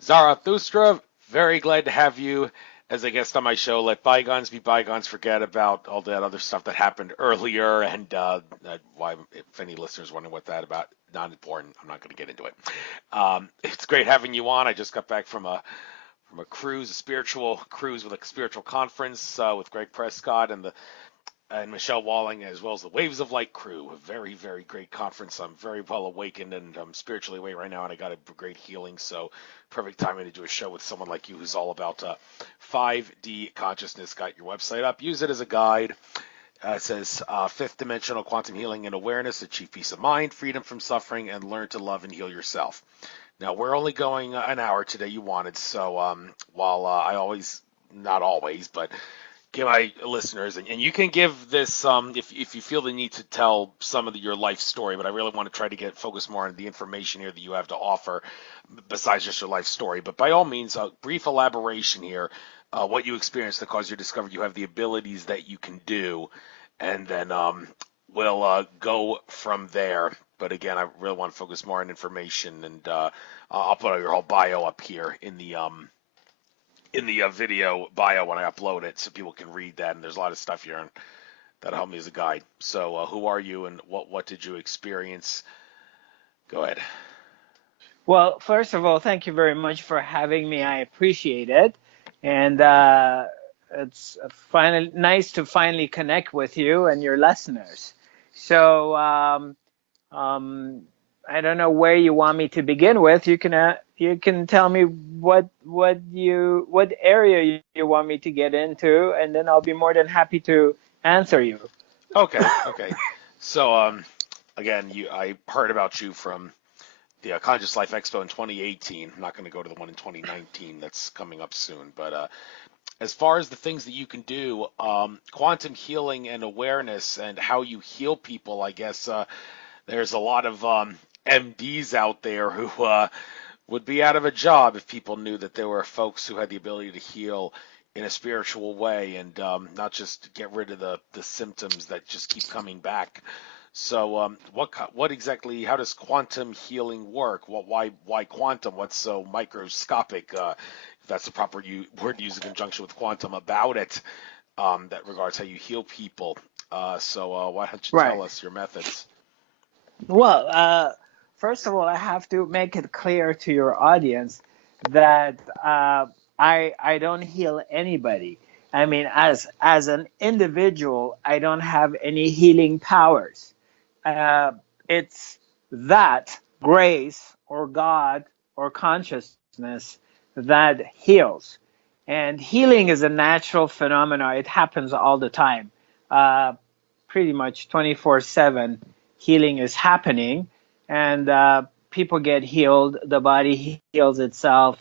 Zarathustra, very glad to have you as a guest on my show. Let bygones be bygones. Forget about all that other stuff that happened earlier. And why, if any listeners wondering what that about, not important. I'm not going to get into it. It's great having you on. I just got back from a cruise, a spiritual cruise with a spiritual conference with Greg Prescott and Michelle Walling, as well as the Waves of Light crew. A very, very great conference. I'm very well awakened and I'm spiritually awake right now, and I got a great healing. So, perfect timing to do a show with someone like you who's all about 5D consciousness. Got your website up. Use it as a guide. It says fifth dimensional quantum healing and awareness, achieve peace of mind, freedom from suffering, and learn to love and heal yourself. Now, we're only going an hour today. You wanted. So, while I always, not always, but give my listeners, and you can give this if you feel the need to tell some of your life story, but I really want to try to get focused more on the information here that you have to offer besides just your life story. But by all means, a brief elaboration here, what you experienced that caused you to discover you have the abilities that you can do, and then we'll go from there. But again, I really want to focus more on information, and I'll put your whole bio up here in the video bio when I upload it, so people can read that. And there's a lot of stuff here that'll help me as a guide. So, who are you, and what did you experience? Go ahead. Well, first of all, thank you very much for having me. I appreciate it, and it's nice to finally connect with you and your listeners. So, I don't know where you want me to begin with. You can tell me what area you want me to get into, and then I'll be more than happy to answer you. Okay. So again, I heard about you from the Conscious Life Expo in 2018. I'm not going to go to the one in 2019 that's coming up soon, but as far as the things that you can do, quantum healing and awareness and how you heal people, I guess there's a lot of MDs out there who would be out of a job if people knew that there were folks who had the ability to heal in a spiritual way, and not just get rid of the symptoms that just keep coming back. So what exactly, how does quantum healing work? Why quantum? What's so microscopic, if that's the proper word to use in conjunction with quantum, about it, that regards how you heal people? So why don't you tell us your methods? Well, first of all, I have to make it clear to your audience that I don't heal anybody. I mean, as an individual, I don't have any healing powers. It's that grace or God or consciousness that heals. And healing is a natural phenomenon. It happens all the time. Pretty much 24/7 healing is happening, and people get healed. The body heals itself,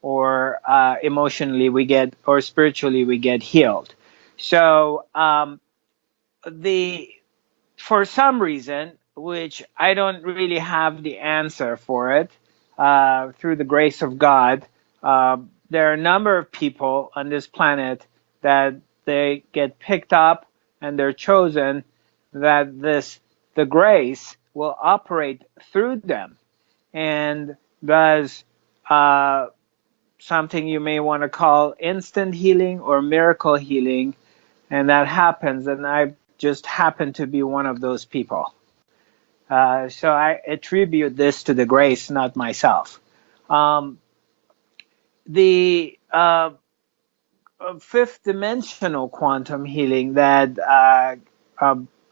or emotionally or spiritually we get healed. So for some reason, which I don't really have the answer for it, through the grace of God, there are a number of people on this planet that they get picked up and they're chosen, that the grace will operate through them, and does something you may want to call instant healing or miracle healing, and that happens, and I just happen to be one of those people. So I attribute this to the grace, not myself. The fifth dimensional quantum healing, that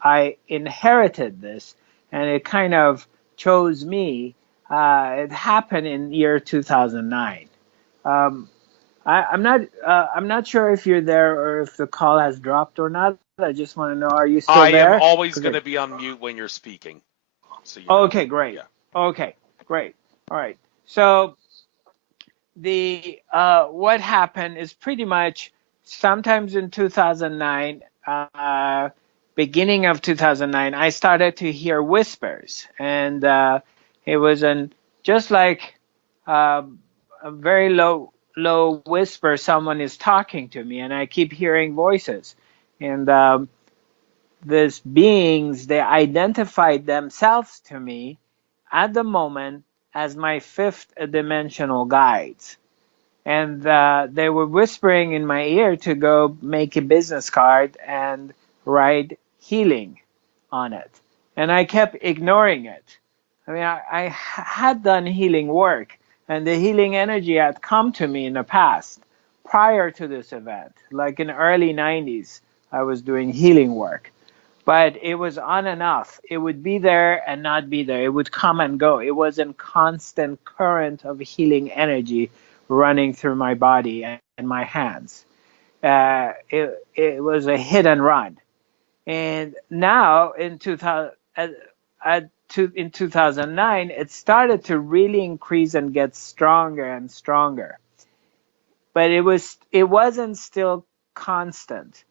I inherited this, and it kind of chose me. It happened in year 2009. I'm not sure if you're there or if the call has dropped or not. I just want to know, are you still there? I am always going to be on mute when you're speaking. So okay, great. Yeah. Okay, great. All right. So the what happened is pretty much sometimes in 2009, beginning of 2009, I started to hear whispers, and it was just like a very low whisper. Someone is talking to me, and I keep hearing voices, and these beings, they identified themselves to me at the moment as my fifth dimensional guides. And they were whispering in my ear to go make a business card and write healing on it. And I kept ignoring it. I mean, I had done healing work, and the healing energy had come to me in the past prior to this event. Like in the early 90s, I was doing healing work. But it was on and off. It would be there and not be there. It would come and go. It was a constant current of healing energy running through my body and my hands. It was a hit and run. And now in 2009, it started to really increase and get stronger and stronger. But it wasn't still constant.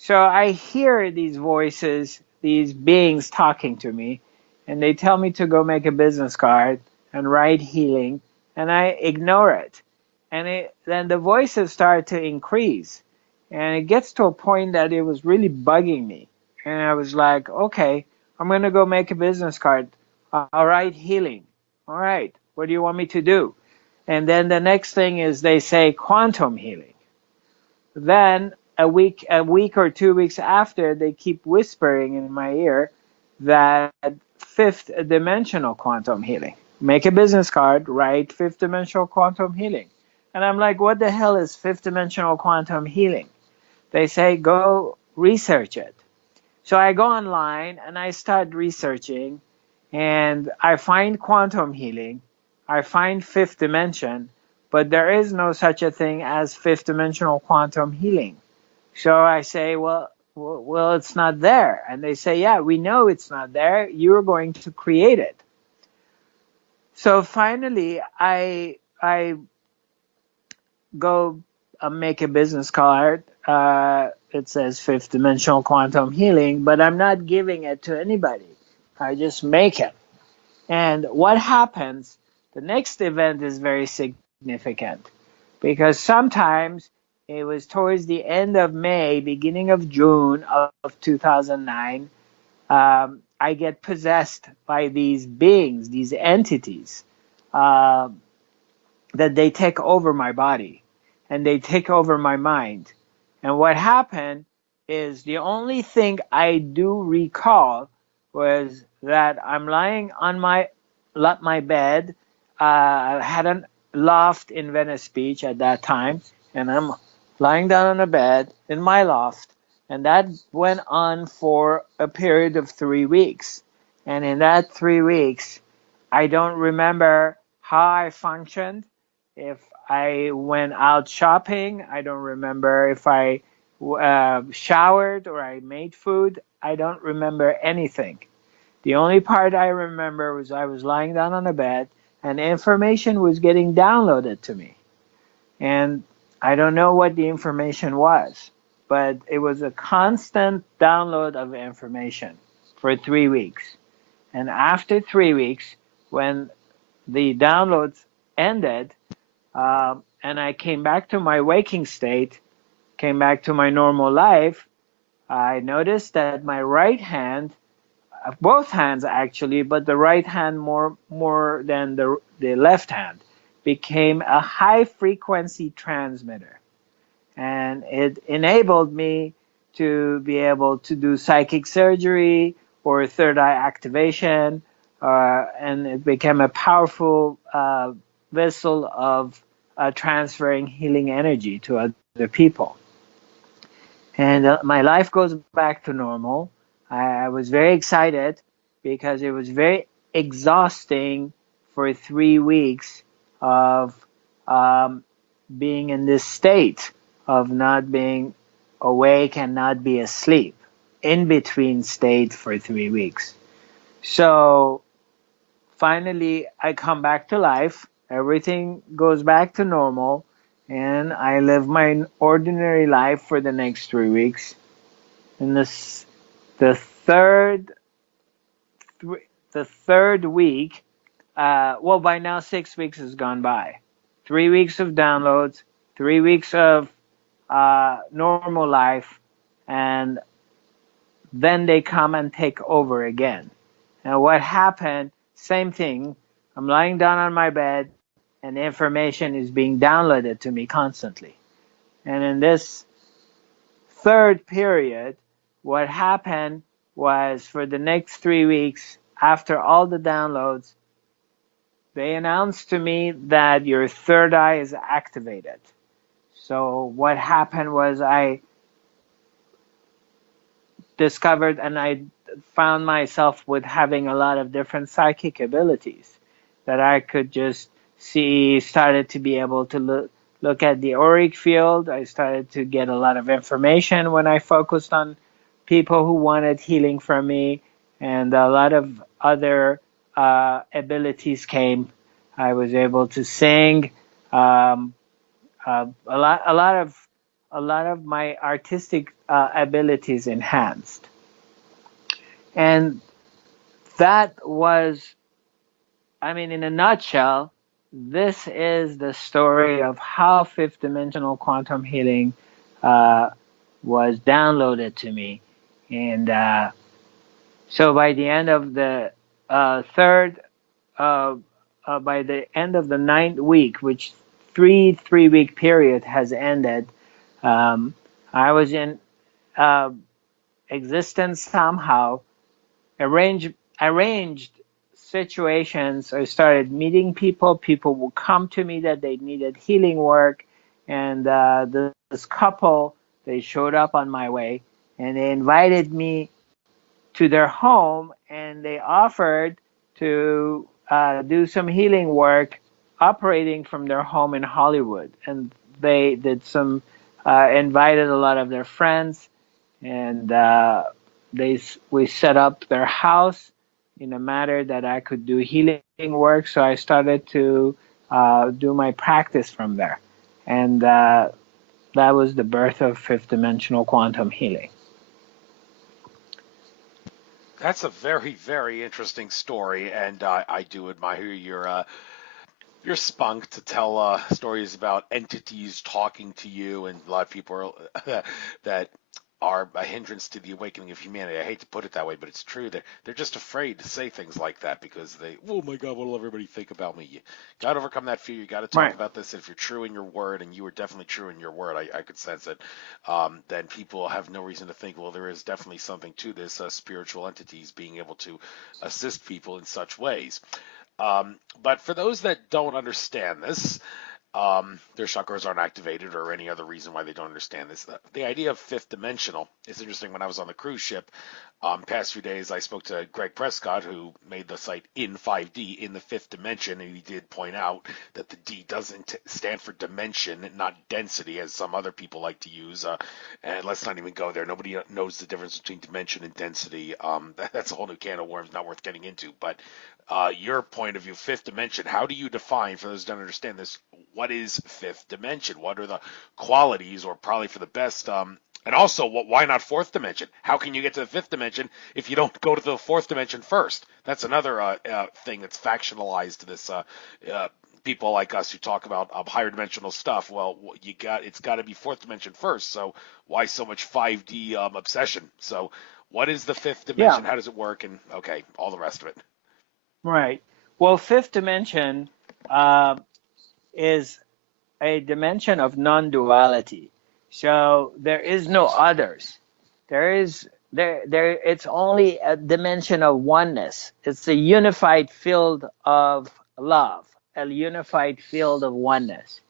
So I hear these voices, these beings talking to me, and they tell me to go make a business card and write healing, and I ignore it. And then the voices start to increase, and it gets to a point that it was really bugging me. And I was like, okay, I'm going to go make a business card. I'll write healing. All right, what do you want me to do? And then the next thing is they say quantum healing. Then a week or 2 weeks after, they keep whispering in my ear that fifth dimensional quantum healing. Make a business card, write fifth dimensional quantum healing. And I'm like, what the hell is fifth dimensional quantum healing? They say, go research it. So I go online and I start researching, and I find quantum healing. I find fifth dimension, but there is no such a thing as fifth dimensional quantum healing. So I say, well, it's not there. And they say, yeah, we know it's not there. You're going to create it. So finally, I go make a business card. It says fifth dimensional quantum healing, but I'm not giving it to anybody. I just make it. And what happens, the next event is very significant, because sometimes it was towards the end of May, beginning of June of 2009, I get possessed by these beings, these entities, that they take over my body and they take over my mind. And what happened is, the only thing I do recall was that I'm lying on my bed. I had a loft in Venice Beach at that time, and I'm lying down on a bed in my loft, and that went on for a period of 3 weeks. And in that 3 weeks, I don't remember how I functioned. If I went out shopping, I don't remember if I showered or I made food. I don't remember anything. The only part I remember was I was lying down on a bed and information was getting downloaded to me. And I don't know what the information was, but it was a constant download of information for 3 weeks. And after 3 weeks, when the downloads ended, and I came back to my waking state, came back to my normal life, I noticed that my right hand, both hands actually, but the right hand more than the left hand, became a high frequency transmitter. And it enabled me to be able to do psychic surgery or third eye activation, and it became a powerful vessel of transferring healing energy to other people. And my life goes back to normal. I was very excited because it was very exhausting for 3 weeks of being in this state of not being awake and not be asleep, in between state for 3 weeks. So finally, I come back to life. Everything goes back to normal, and I live my ordinary life for the next 3 weeks. And the third week, well, by now 6 weeks has gone by. 3 weeks of downloads, 3 weeks of normal life, and then they come and take over again. And what happened, same thing, I'm lying down on my bed, and information is being downloaded to me constantly. And in this third period, what happened was for the next 3 weeks, after all the downloads, they announced to me that your third eye is activated. So what happened was I discovered and I found myself with having a lot of different psychic abilities that I could just see, started to be able to look at the auric field. I started to get a lot of information when I focused on people who wanted healing from me, and a lot of other abilities came. I was able to sing. A lot of my artistic abilities enhanced, and that was, I mean, in a nutshell, this is the story of how fifth dimensional quantum healing was downloaded to me. And so by the end of the by the end of the ninth week, which three-week period has ended, I was in existence somehow, arranged situations. I started meeting people. People would come to me that they needed healing work, and this couple, they showed up on my way, and they invited me to their home, and they offered to do some healing work operating from their home in Hollywood. And they did some, invited a lot of their friends, and we set up their house in a manner that I could do healing work. So I started to do my practice from there, and that was the birth of fifth dimensional quantum healing. That's a very, very interesting story, and I do admire your spunk to tell stories about entities talking to you, and a lot of people are, that are a hindrance to the awakening of humanity. I hate to put it that way, but it's true. They're just afraid to say things like that because oh my God, what will everybody think about me? You got to overcome that fear. You got to talk Right. about this. If you're true in your word, and you were definitely true in your word, I could sense it. Then people have no reason to think, well, there is definitely something to this. Spiritual entities being able to assist people in such ways. But for those that don't understand this, their chakras aren't activated or any other reason why they don't understand this. The idea of fifth dimensional is interesting. When I was on the cruise ship, past few days, I spoke to Greg Prescott, who made the site in 5D in the fifth dimension, and he did point out that the D doesn't stand for dimension, not density, as some other people like to use. And let's not even go there. Nobody knows the difference between dimension and density. That's a whole new can of worms, not worth getting into. But your point of view, fifth dimension, how do you define, for those who don't understand this, what is fifth dimension? What are the qualities, or probably for the best, and also, why not fourth dimension? How can you get to the fifth dimension if you don't go to the fourth dimension first? That's another thing that's factionalized to this. People like us who talk about higher dimensional stuff. Well, it's got to be fourth dimension first. So why so much 5D obsession? So what is the fifth Yeah. dimension? How does it work? And okay, all the rest of it. Right. Well, fifth dimension uh, is a dimension of non-duality. So there is no others. It's only a dimension of oneness. It's a unified field of love, a unified field of oneness.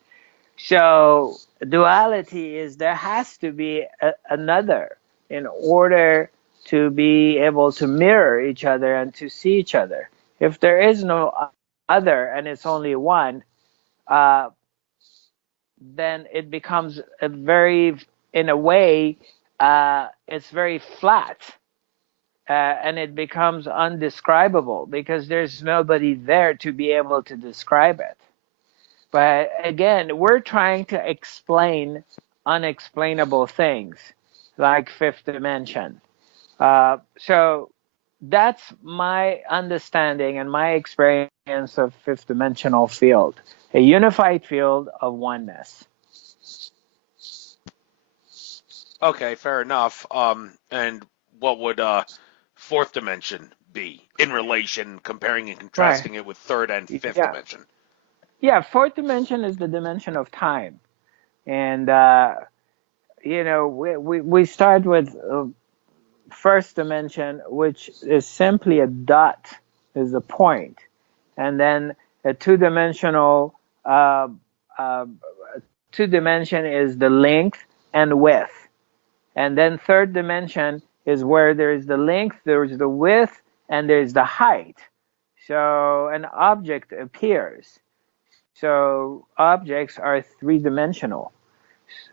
So duality is there has to be another in order to be able to mirror each other and to see each other. If there is no other and it's only one, uh, then it becomes a very, in a way, it's very flat, and it becomes undescribable because there's nobody there to be able to describe it. But again, we're trying to explain unexplainable things like fifth dimension. So that's my understanding and my experience of fifth dimensional field, a unified field of oneness. Okay, fair enough. And what would fourth dimension be in relation, comparing and Right. contrasting it with third and fifth Yeah. dimension? Yeah. Fourth dimension is the dimension of time. And, we start with first dimension, which is simply a dot, is a point. And then a two-dimensional, uh, uh, two dimension is the length and width. And then third dimension is where there's the length, there's the width, and there's the height. So an object appears. So objects are three-dimensional.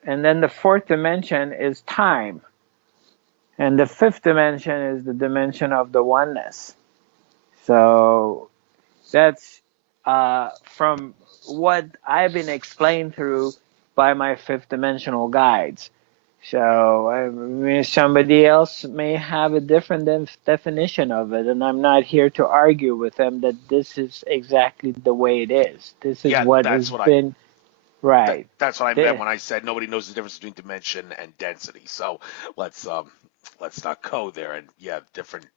And then the fourth dimension is time. And the fifth dimension is the dimension of the oneness. So that's from what I've been explained through by my fifth dimensional guides. So I mean, somebody else may have a different definition of it, and I'm not here to argue with them that this is exactly the way it is. This is Yeah, what has been right. that's what I meant The- when I said nobody knows the difference between dimension and density. So let's not go there. And yeah, different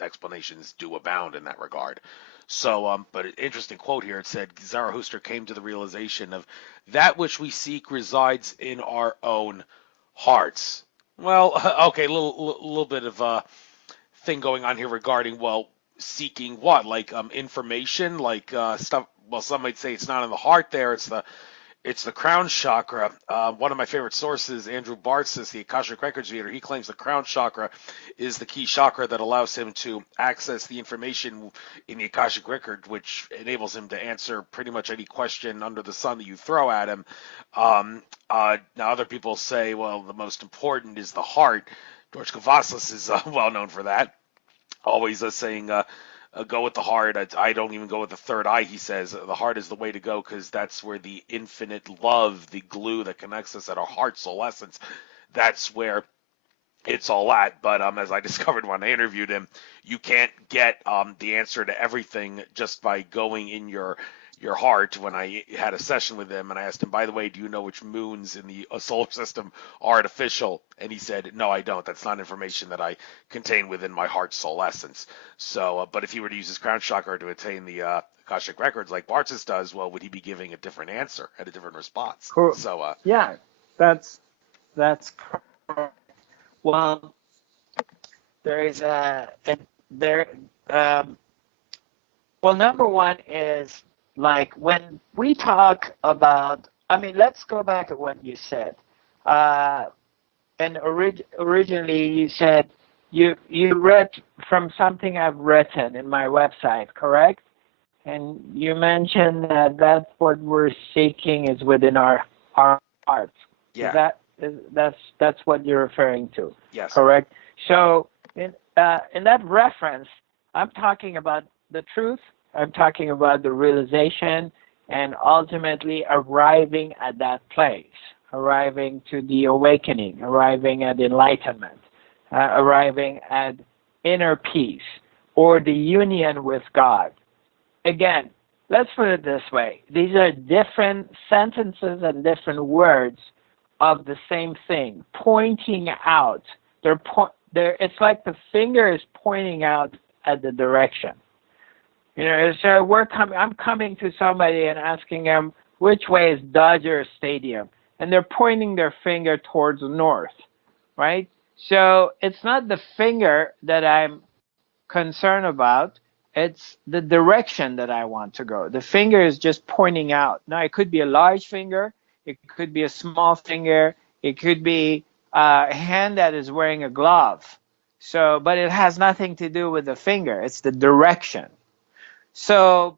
explanations do abound in that regard. So, but an interesting quote here. It said Zarathustra came to the realization of that which we seek resides in our own hearts. Well, okay, little bit of a thing going on here regarding, well, seeking what, like information, like stuff. Well, some might say it's not in the heart. There, it's the crown chakra. One of my favorite sources, Andrew Bartzis, the Akashic Records reader, he claims the crown chakra is the key chakra that allows him to access the information in the Akashic Record, which enables him to answer pretty much any question under the sun that you throw at him. Now, other people say, well, the most important is the heart. George Kavaslis is well known for that, always saying, go with the heart. I don't even go with the third eye, he says. The heart is the way to go because that's where the infinite love, the glue that connects us at our heart, soul essence, that's where it's all at. But as I discovered when I interviewed him, you can't get the answer to everything just by going in your heart. When I had a session with him and I asked him, by the way, do you know which moons in the solar system are artificial? And he said, no, I don't. That's not information that I contain within my heart soul essence. So, but if he were to use his crown chakra to attain the Akashic records like Bartzis does, well, would he be giving a different answer and a different response? Cool. So, yeah, that's correct. Well, there is there. Well, number one is like when we talk about. I mean, let's go back to what you said. And originally you said you read from something I've written in my website, correct? And you mentioned that that's what we're seeking is within our hearts. yeah. That's what you're referring to, Yes. correct? So in that reference, I'm talking about the truth. I'm talking about the realization, and ultimately arriving at that place, arriving to the awakening, arriving at enlightenment, arriving at inner peace, or the union with God. Again, let's put it this way. These are different sentences and different words of the same thing, pointing out. It's like the finger is pointing out at the direction. You know, so I'm coming to somebody and asking them which way is Dodger Stadium, and they're pointing their finger towards the north, right? So it's not the finger that I'm concerned about. It's the direction that I want to go. The finger is just pointing out. Now, it could be a large finger. It could be a small finger. It could be a hand that is wearing a glove. So, but it has nothing to do with the finger. It's the direction. So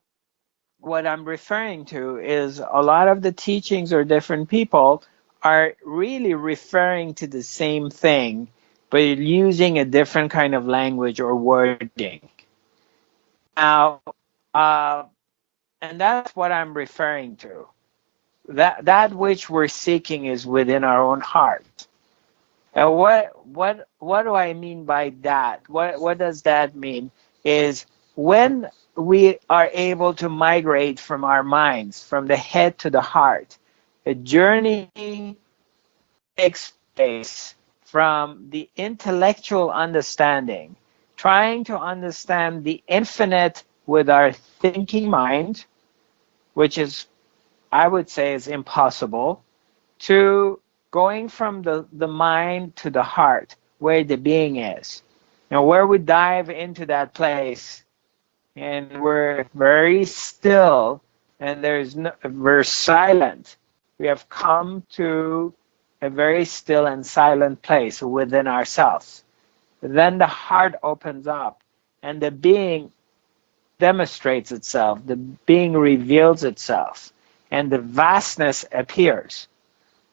what I'm referring to is a lot of the teachings or different people are really referring to the same thing, but using a different kind of language or wording. Now, and that's what I'm referring to. That which we're seeking is within our own heart. And what do I mean by that? What does that mean? Is when we are able to migrate from our minds, from the head to the heart, a journey takes place from the intellectual understanding trying to understand the infinite with our thinking mind, which is, I would say, is impossible, to going from the mind to the heart, where the being is. Now, where we dive into that place and we're very still and we're silent. We have come to a very still and silent place within ourselves. Then the heart opens up and the being demonstrates itself, the being reveals itself, and the vastness appears.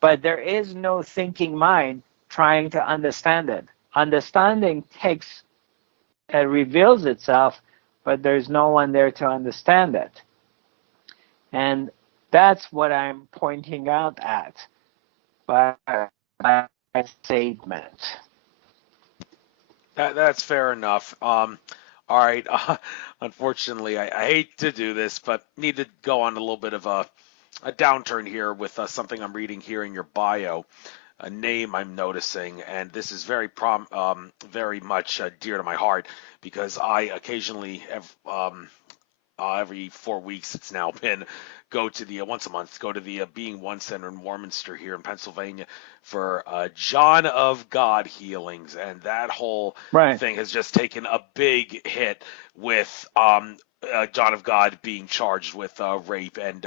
But there is no thinking mind trying to understand it. Understanding reveals itself, but there's no one there to understand it. And that's what I'm pointing out at by my statement. That's fair enough. All right. Unfortunately, I hate to do this, but need to go on a little bit of a downturn here with something I'm reading here in your bio, a name I'm noticing, and this is very much dear to my heart because I occasionally every 4 weeks it's now been go to the once a month go to the Being One Center in Warminster here in Pennsylvania for John of God healings, and that whole Right. thing has just taken a big hit with John of God being charged with rape and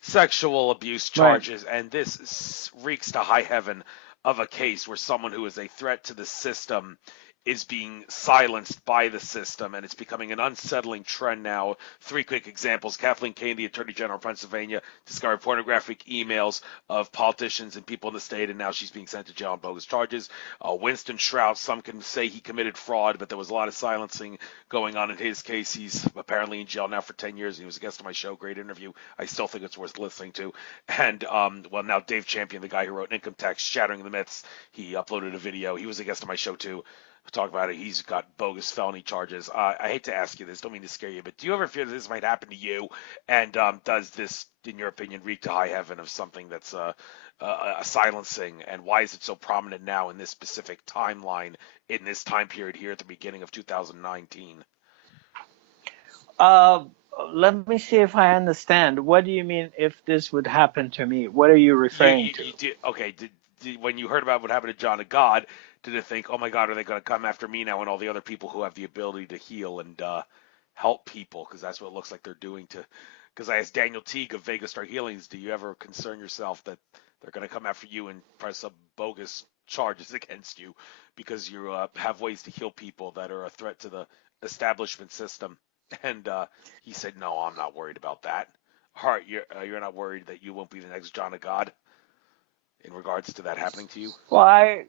sexual abuse Right. charges, and this reeks to high heaven of a case where someone who is a threat to the system is being silenced by the system, and it's becoming an unsettling trend now. Three quick examples. Kathleen Kane, the Attorney General of Pennsylvania, discovered pornographic emails of politicians and people in the state, and now she's being sent to jail on bogus charges. Winston Shrout, some can say he committed fraud, but there was a lot of silencing going on in his case. He's apparently in jail now for 10 years. He was a guest on my show. Great interview. I still think it's worth listening to. And, now Dave Champion, the guy who wrote Income Tax, Shattering the Myths, he uploaded a video. He was a guest on my show, too. Talk about it. He's got bogus felony charges. I hate to ask you this, don't mean to scare you, but do you ever fear that this might happen to you? And does this, in your opinion, reach to high heaven of something that's a silencing? And why is it so prominent now in this specific timeline, in this time period here at the beginning of 2019? Let me see if I understand. What do you mean if this would happen to me? What are you referring to? Okay, when you heard about what happened to John of God, did you think, oh my God, are they going to come after me now and all the other people who have the ability to heal and help people? Because that's what it looks like they're doing to. Because I asked Daniel Teague of Vegas Star Healings, do you ever concern yourself that they're going to come after you and press some bogus charges against you because you have ways to heal people that are a threat to the establishment system? And he said, no, I'm not worried about that. All right, you're not worried that you won't be the next John of God in regards to that happening to you? Well, I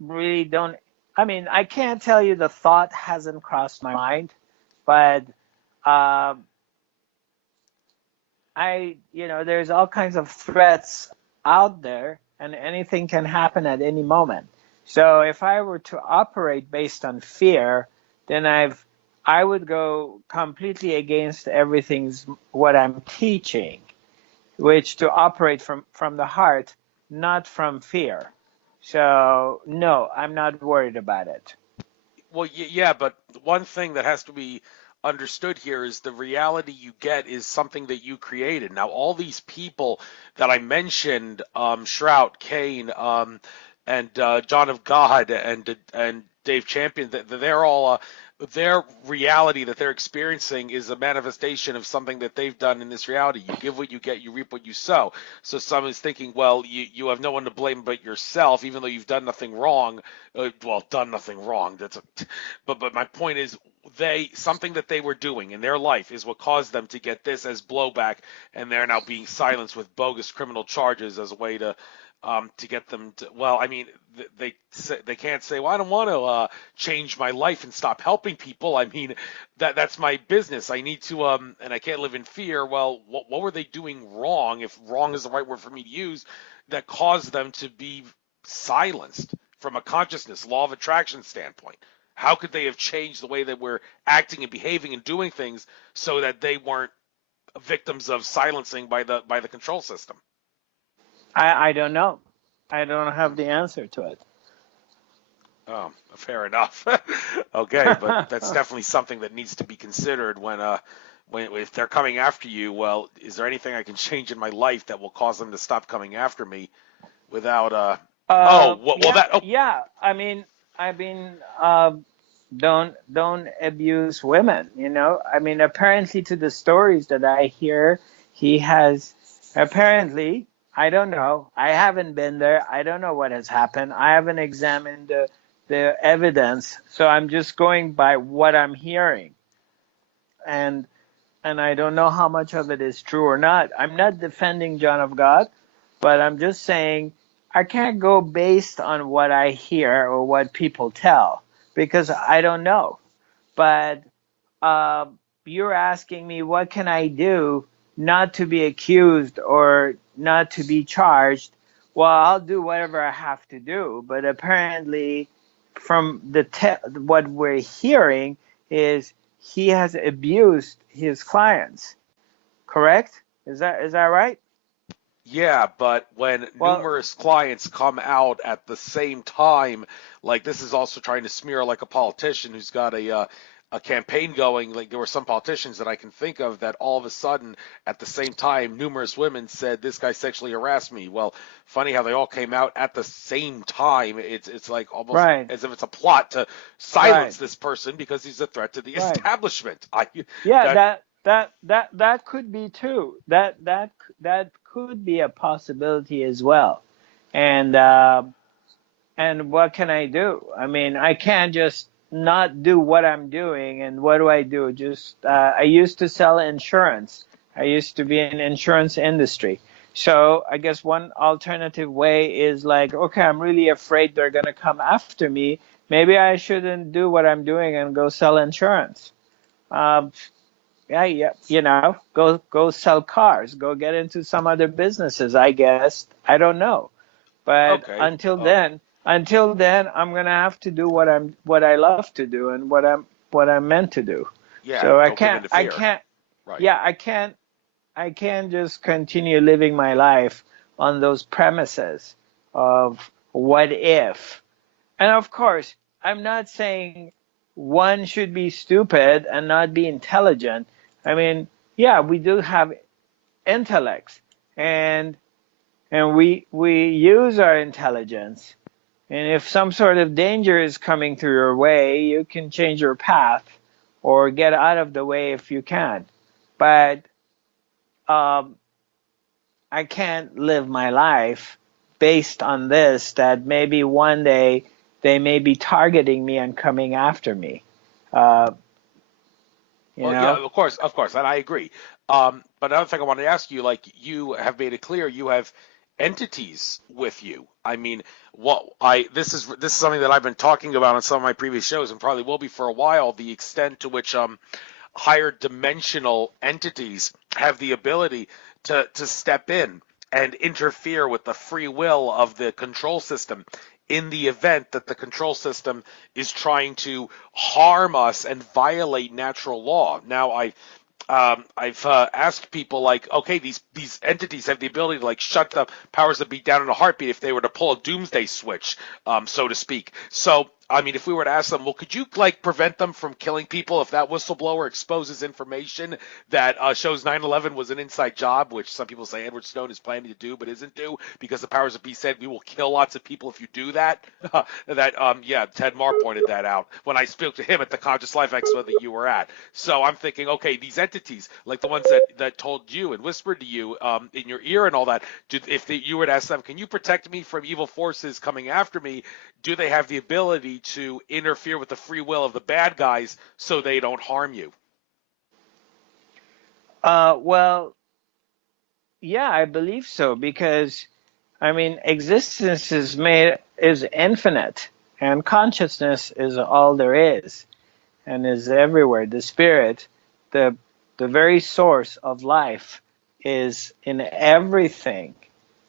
really don't. I mean, I can't tell you the thought hasn't crossed my mind, but there's all kinds of threats out there, and anything can happen at any moment. So if I were to operate based on fear, then I would go completely against what I'm teaching, which to operate from the heart, not from fear. So no, I'm not worried about it. Well, yeah, but one thing that has to be understood here is the reality you get is something that you created. Now, all these people that I mentioned, Shrout, Kane, and John of God, and Dave Champion, they're all their reality that they're experiencing is a manifestation of something that they've done in this reality. You give what you get, you reap what you sow. So someone's thinking, well, you have no one to blame but yourself, even though you've done nothing wrong. Done nothing wrong. But my point is, something that they were doing in their life is what caused them to get this as blowback, and they're now being silenced with bogus criminal charges as a way to get them to. Well, I mean, they can't say, well, I don't want to change my life and stop helping people. I mean, that's my business. I need to and I can't live in fear. Well, what were they doing wrong, if wrong is the right word for me to use, that caused them to be silenced from a consciousness, law of attraction standpoint? How could they have changed the way that we're acting and behaving and doing things so that they weren't victims of silencing by the control system? I don't know. I don't have the answer to it. Oh, fair enough. Okay, but that's definitely something that needs to be considered when if they're coming after you. Well, is there anything I can change in my life that will cause them to stop coming after me without oh, well Yeah, that oh yeah. Don't abuse women. I mean, apparently, to the stories that I hear, he has apparently. I don't know. I haven't been there. I don't know what has happened. I haven't examined the evidence, so I'm just going by what I'm hearing, and I don't know how much of it is true or not. I'm not defending John of God, but I'm just saying I can't go based on what I hear or what people tell because I don't know. But uh, you're asking me what can I do not to be accused or not to be charged. Well, I'll do whatever I have to do. But apparently, from what we're hearing is he has abused his clients. Correct? Is that right? yeah, but when Well, numerous clients come out at the same time, like this is also trying to smear like a politician who's got a campaign going. Like there were some politicians that I can think of that all of a sudden at the same time numerous women said this guy sexually harassed me. Well, funny how they all came out at the same time. It's like almost right, as if it's a plot to right, silence this person because he's a threat to the right. establishment. I Yeah, that that could be too. That could be a possibility as well. And what can I do? I mean, I can't just not do what I'm doing. And what do I do? Just I used to sell insurance. I used to be in insurance industry. So I guess one alternative way is like, okay, I'm really afraid they're gonna come after me. Maybe I shouldn't do what I'm doing and go sell insurance. Um, yeah, yeah, go sell cars, go get into some other businesses. I guess I don't know. But okay. until then, I'm gonna have to do what I love to do and what I'm meant to do. Yeah, So don't give in to I fear. can't, Right. yeah, I can't just continue living my life on those premises of what if. And of course, I'm not saying one should be stupid and not be intelligent. I mean, yeah, we do have intellects, and we use our intelligence. And if some sort of danger is coming through your way, you can change your path or get out of the way if you can. But um, I can't live my life based on this, that maybe one day they may be targeting me and coming after me. Uh, you Well, yeah, know? of course, and I agree. But another thing I wanted to ask you, like you have made it clear, you have entities with you. I mean, what I this is something that I've been talking about on some of my previous shows, and probably will be for a while. The extent to which higher dimensional entities have the ability to step in and interfere with the free will of the control system in the event that the control system is trying to harm us and violate natural law. Now, I've asked people like, okay, these entities have the ability to like shut the powers that be down in a heartbeat if they were to pull a doomsday switch, so to speak. So, I mean, if we were to ask them, well, could you like prevent them from killing people if that whistleblower exposes information that shows 9/11 was an inside job, which some people say Edward Snowden is planning to do but isn't do because the powers that be said we will kill lots of people if you do that. That yeah, Ted Marr pointed that out when I spoke to him at the Conscious Life Expo that you were at. So I'm thinking, okay, these entities, like the ones that told you and whispered to you in your ear and all that, if you were to ask them, can you protect me from evil forces coming after me? Do they have the ability to interfere with the free will of the bad guys so they don't harm you? Well, yeah, I believe so because I mean, existence is infinite, and consciousness is all there is, and is everywhere. The spirit, the the very source of life, is in everything.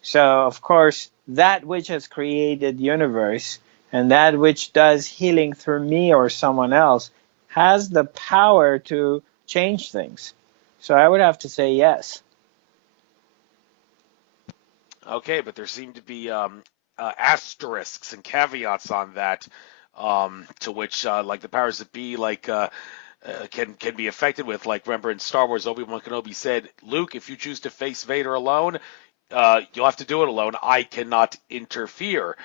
So, of course, that which has created universe and that which does healing through me or someone else has the power to change things. So, I would have to say yes. Okay, but there seem to be asterisks and caveats on that. to which like the powers that be can be affected with. Like, remember in Star Wars, Obi-Wan Kenobi said, Luke, if you choose to face Vader alone, you'll have to do it alone. I cannot interfere.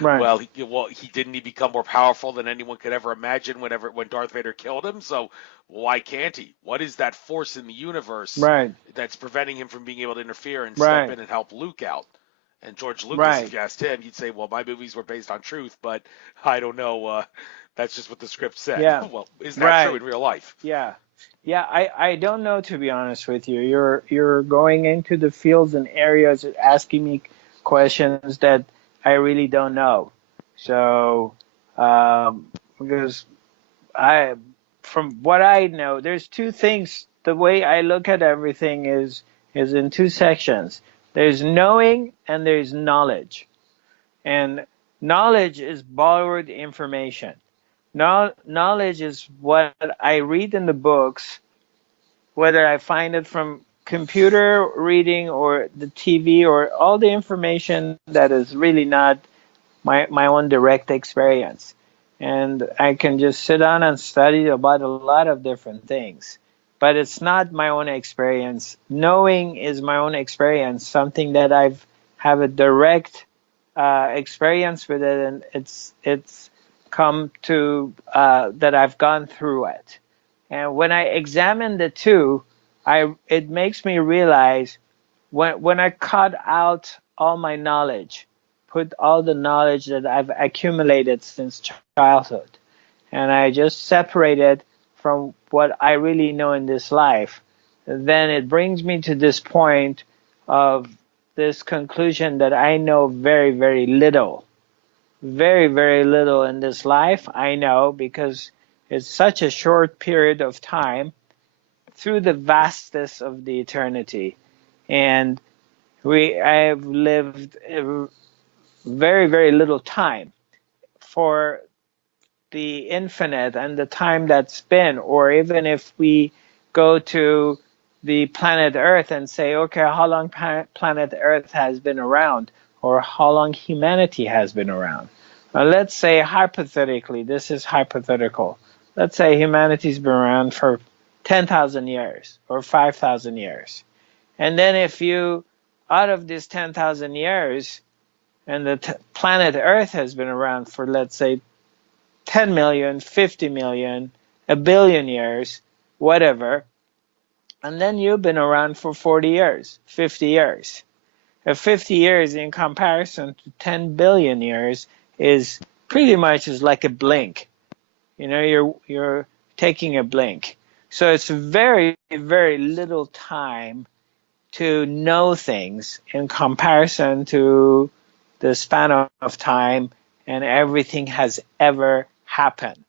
Right. He didn't he become more powerful than anyone could ever imagine when Darth Vader killed him? So why can't he? What is that force in the universe Right. that's preventing him from being able to interfere and step Right. in and help Luke out? And George Lucas, if Right. you asked him, he'd say, "Well, my movies were based on truth, but I don't know. That's just what the script said." Yeah. Well, is that true in Right. real life? Yeah. Yeah, I don't know, to be honest with you. You're going into the fields and areas asking me questions that I really don't know. So because I from what I know, there's two things. The way I look at everything is in two sections. There's knowing and there's knowledge. And knowledge is borrowed information. Knowledge is what I read in the books, whether I find it from computer reading or the TV or all the information that is really not my own direct experience. And I can just sit down and study about a lot of different things. But it's not my own experience. Knowing is my own experience, something that I've have a direct experience with it, and it's come to that I've gone through it. And when I examine the two, it makes me realize when I cut out all my knowledge, put all the knowledge that I've accumulated since childhood, and I just separate it from what I really know in this life, then it brings me to this point of this conclusion that I know very, very little. Very, very little in this life, I know, because it's such a short period of time through the vastness of the eternity. And I've lived very, very little time for the infinite and the time that's been, or even if we go to the planet Earth and say, okay, how long planet Earth has been around, or how long humanity has been around. Let's say hypothetically, this is hypothetical. Let's say humanity's been around for 10,000 years or 5,000 years. And then if you, out of these 10,000 years, and the planet Earth has been around for, let's say, 10 million, 50 million, a billion years, whatever, and then you've been around for 40 years, 50 years. 50 years in comparison to 10 billion years is pretty much is like a blink. You know, you're taking a blink. So it's very, very little time to know things in comparison to the span of time and everything has ever happened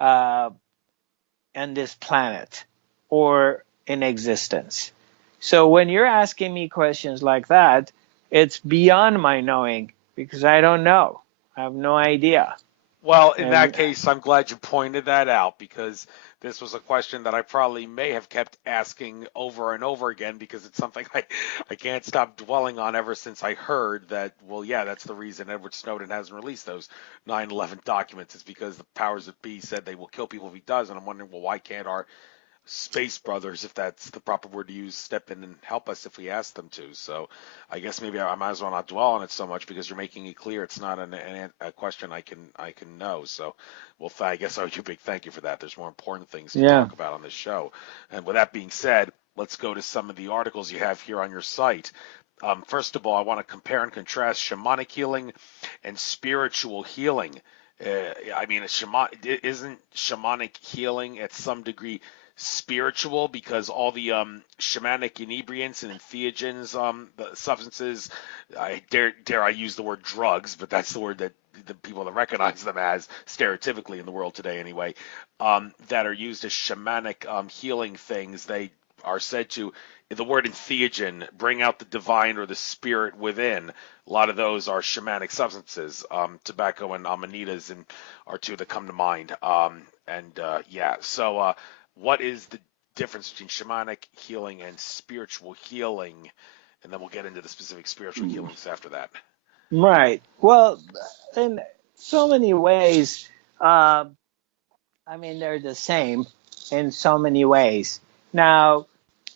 uh, on this planet or in existence. So when you're asking me questions like that, it's beyond my knowing because I don't know. I have no idea. Well, in that And case, I'm glad you pointed that out because this was a question that I probably may have kept asking over and over again because it's something I can't stop dwelling on ever since I heard that, well, yeah, that's the reason Edward Snowden hasn't released those 9/11 documents is because the powers that be said they will kill people if he does. And I'm wondering, well, why can't our space brothers, if that's the proper word to use, step in and help us if we ask them to? So I guess maybe I might as well not dwell on it so much because you're making it clear it's not a question I can know. So, well, I guess I owe you a big thank you for that. There's more important things to yeah, talk about on this show. And with that being said, let's go to some of the articles you have here on your site. First of all, I want to compare and contrast shamanic healing and spiritual healing. I mean, isn't shamanic healing at some degree spiritual because all the shamanic inebriants and entheogens, the substances, I dare I use the word drugs, but that's the word that the people that recognize them as stereotypically in the world today anyway, that are used as shamanic healing things. They are said to, the word entheogen, bring out the divine or the spirit within. A lot of those are shamanic substances. Tobacco and amanitas and are two that come to mind. Yeah, so what is the difference between shamanic healing and spiritual healing? And then we'll get into the specific spiritual healings after that. right. Well, in so many ways, Uh, I mean, they're the same in so many ways. Now,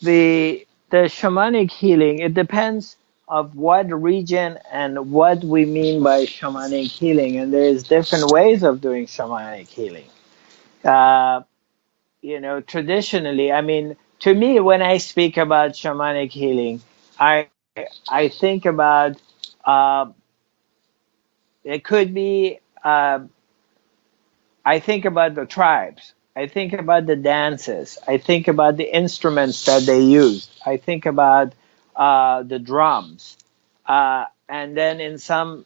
the shamanic healing, it depends of what region and what we mean by shamanic healing, and there's different ways of doing shamanic healing. Uh, traditionally, I mean, to me, when I speak about shamanic healing, I I think about uh, it could be I think about the tribes. I think about the dances. I think about the instruments that they used. I think about the drums. And then in some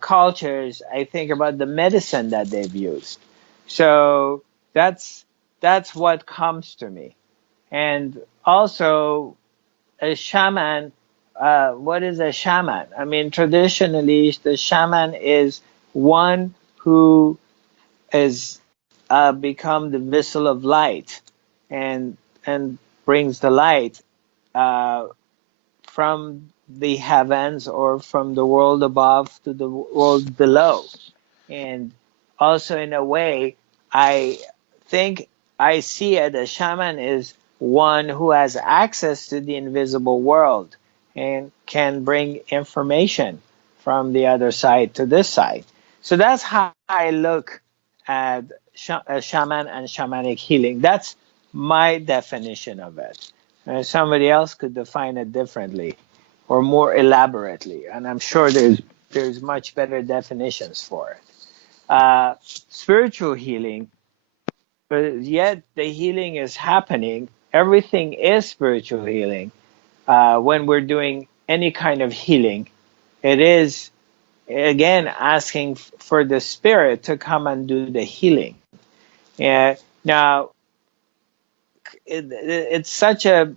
cultures, I think about the medicine that they've used. So that's that's what comes to me. And also, a shaman. What is a shaman? I mean, traditionally, the shaman is one who is become the vessel of light and brings the light uh, from the heavens or from the world above to the world below. And also, in a way, I think I see it as shaman is one who has access to the invisible world and can bring information from the other side to this side. So that's how I look at shaman and shamanic healing. That's my definition of it. Somebody else could define it differently or more elaborately, and I'm sure there's much better definitions for it. Spiritual healing, but yet the healing is happening. Everything is spiritual healing. When we're doing any kind of healing, it is again asking for the spirit to come and do the healing. And now it's such the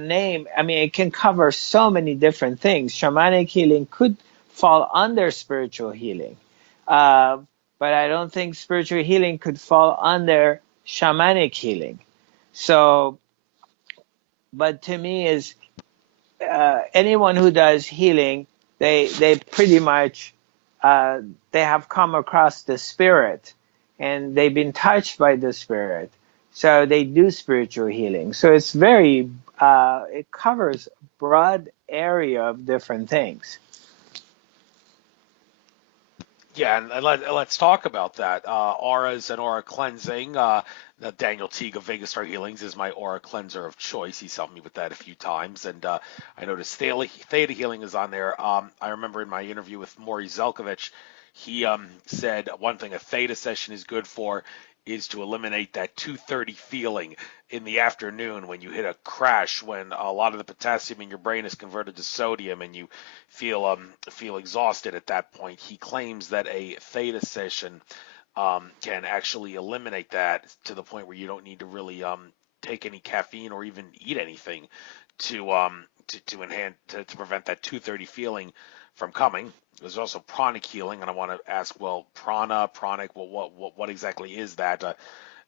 name. I mean, it can cover so many different things. Shamanic healing could fall under spiritual healing. Uh, but I don't think spiritual healing could fall under shamanic healing. So, but to me is anyone who does healing, they pretty much they have come across the spirit, and they've been touched by the spirit, so they do spiritual healing. So it's very it covers a broad area of different things. Yeah, and let's talk about that. Auras and aura cleansing. Daniel Teague of Vegas Star Healings is my aura cleanser of choice. He's helped me with that a few times, and I noticed Theta Healing is on there. I remember in my interview with Maury Zelkovich, he said one thing a Theta session is good for is to eliminate that 2:30 feeling in the afternoon when you hit a crash, when a lot of the potassium in your brain is converted to sodium and you feel exhausted at that point. He claims that a theta session can actually eliminate that to the point where you don't need to really take any caffeine or even eat anything to enhance to prevent that 2:30 feeling from coming. There's also pranic healing, and I want to ask, well, pranic, well, what exactly is that?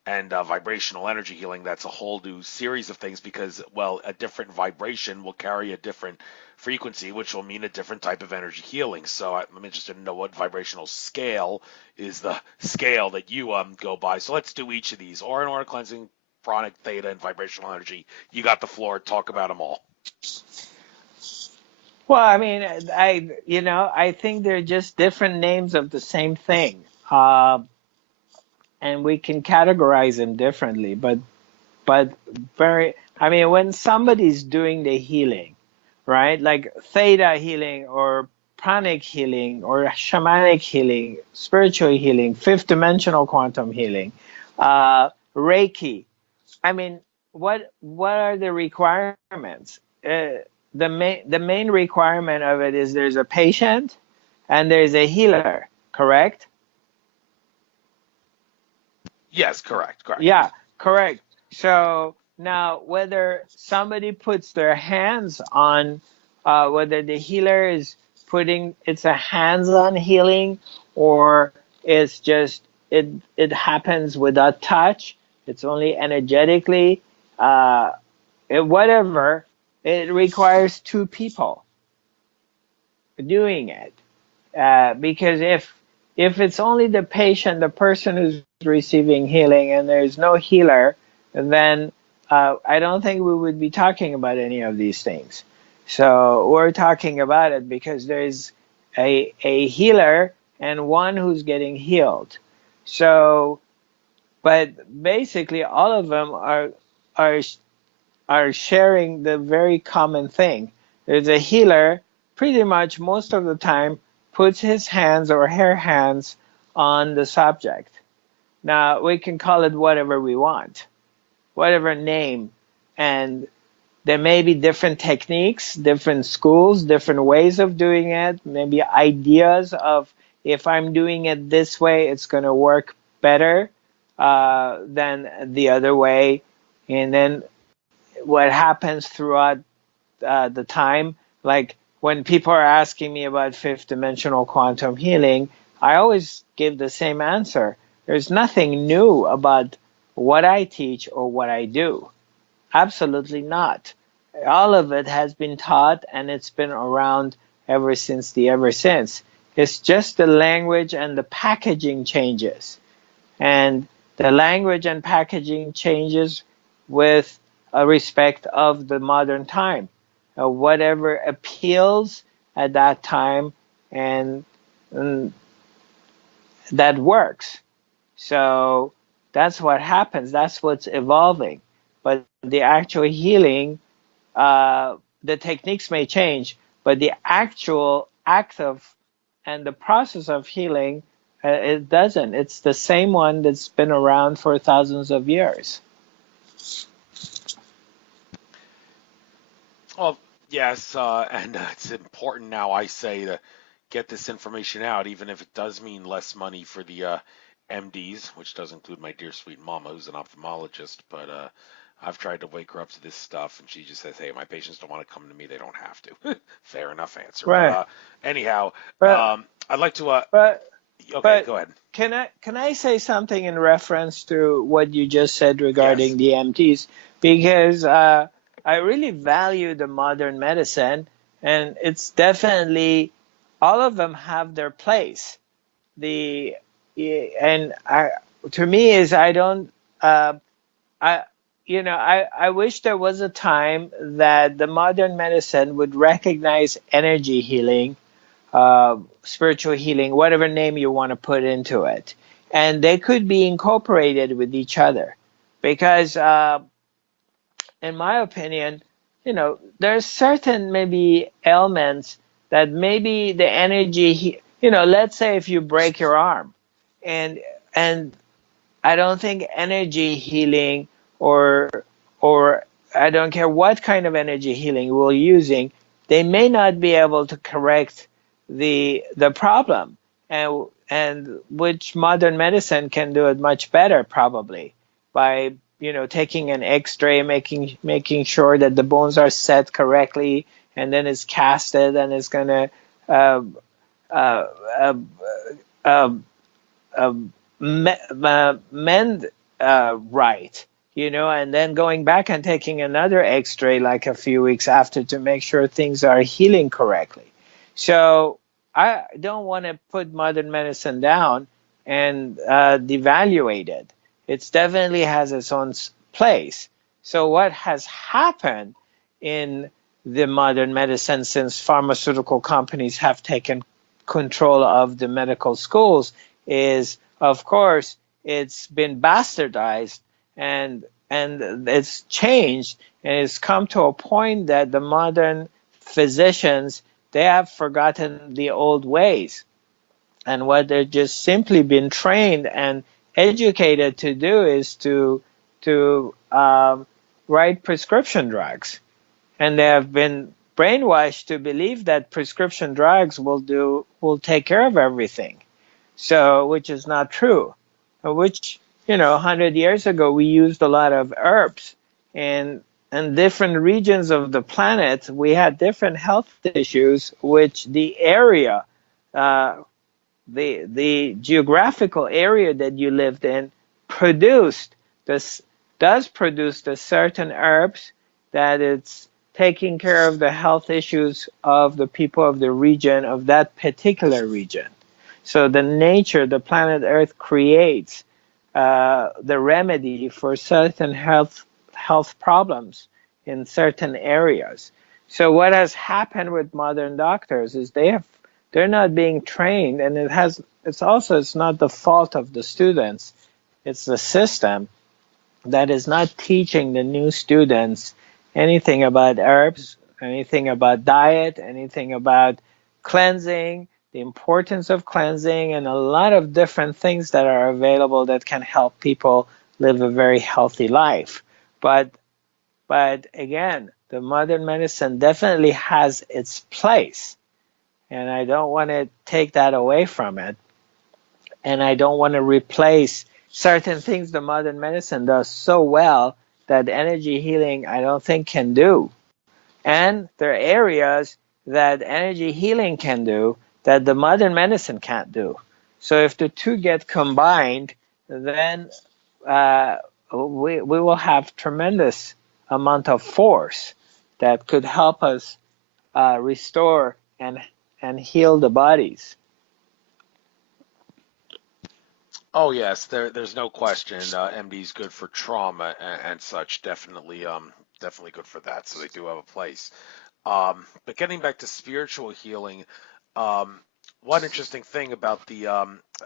And vibrational energy healing, that's a whole new series of things because, well, a different vibration will carry a different frequency, which will mean a different type of energy healing. So I'm interested to know what vibrational scale is the scale that you go by. So let's do each of these: aura and aura cleansing, pranic, theta, and vibrational energy. You got the floor. Talk about them all. Well, I mean, I think they're just different names of the same thing, and we can categorize them differently. But very, I mean, when somebody's doing the healing, right, like theta healing or pranic healing or shamanic healing, spiritual healing, fifth dimensional quantum healing, Reiki. I mean, what are the requirements? The main requirement of it is there's a patient and there's a healer, correct? Yes, correct, correct. Yeah, correct. So now, whether somebody puts their hands on, whether the healer is putting it's a hands-on healing, or it's just it happens without touch. It's only energetically. Whatever. It requires two people doing it, because if it's only the patient, the person who's receiving healing, and there's no healer, then I don't think we would be talking about any of these things. So we're talking about it because there's a healer and one who's getting healed. So, but basically, all of them are are sharing the very common thing. There's a healer, pretty much most of the time, puts his hands or her hands on the subject. Now, we can call it whatever we want, whatever name, and there may be different techniques, different schools, different ways of doing it, maybe ideas of if I'm doing it this way, it's going to work better than the other way. And then what happens throughout the time, like when people are asking me about fifth dimensional quantum healing, I always give the same answer. There's nothing new about what I teach or what I do. Absolutely not. All of it has been taught and it's been around ever since the ever since. It's just the language and the packaging changes. And the language and packaging changes with a respect of the modern time. Whatever appeals at that time, and that works. So that's what happens. That's what's evolving. But the actual healing, the techniques may change, but the actual act of and the process of healing, it doesn't. It's the same one that's been around for thousands of years. Well, yes, and it's important now, I say, to get this information out, even if it does mean less money for the MDs, which does include my dear sweet mama, who's an ophthalmologist. But I've tried to wake her up to this stuff, and she just says, "Hey, my patients don't want to come to me; they don't have to." Fair enough answer. But Right. anyhow, But I'd like to. but Okay, but go ahead. can I say something in reference to what you just said Yes. regarding the MTs? Because I really value the modern medicine, and it's definitely all of them have their place. The and I to me is I don't I I wish there was a time that the modern medicine would recognize energy healing, spiritual healing, whatever name you want to put into it, and they could be incorporated with each other, because in my opinion, there's certain maybe ailments that maybe the energy, let's say if you break your arm, and and I don't think energy healing, or or I don't care what kind of energy healing we're using, they may not be able to correct the problem, and which modern medicine can do it much better, probably by taking an X-ray, making sure that the bones are set correctly, and then it's casted and it's gonna uh, uh, uh, uh, uh, mend right, and then going back and taking another X-ray like a few weeks after to make sure things are healing correctly. So I don't want to put modern medicine down and devaluate it. It definitely has its own place. So what has happened in the modern medicine since pharmaceutical companies have taken control of the medical schools is, of course, it's been bastardized, and it's changed, and it's come to a point that the modern physicians, they have forgotten the old ways, and what they're just simply been trained and educated to do is to write prescription drugs, and they have been brainwashed to believe that prescription drugs will take care of everything. So, which is not true. Which, 100 years ago, we used a lot of herbs, and in different regions of the planet, we had different health issues, which the area, uh, the geographical area that you lived in produced this does produce the certain herbs that it's taking care of the health issues of the people of the region, of that particular region. So the nature, the planet Earth creates the remedy for certain health problems in certain areas. So what has happened with modern doctors is they're not being trained, and it's not the fault of the students. It's the system that is not teaching the new students anything about herbs, anything about diet, anything about cleansing, the importance of cleansing, and a lot of different things that are available that can help people live a very healthy life. But again, the modern medicine definitely has its place, and I don't want to take that away from it. And I don't want to replace certain things the modern medicine does so well that energy healing I don't think can do. And there are areas that energy healing can do that the modern medicine can't do. So if the two get combined, then we will have tremendous amount of force that could help us restore and heal the bodies. Oh yes, there's no question. MD is good for trauma and such. Definitely good for that. So they do have a place. But getting back to spiritual healing, um, one interesting thing about the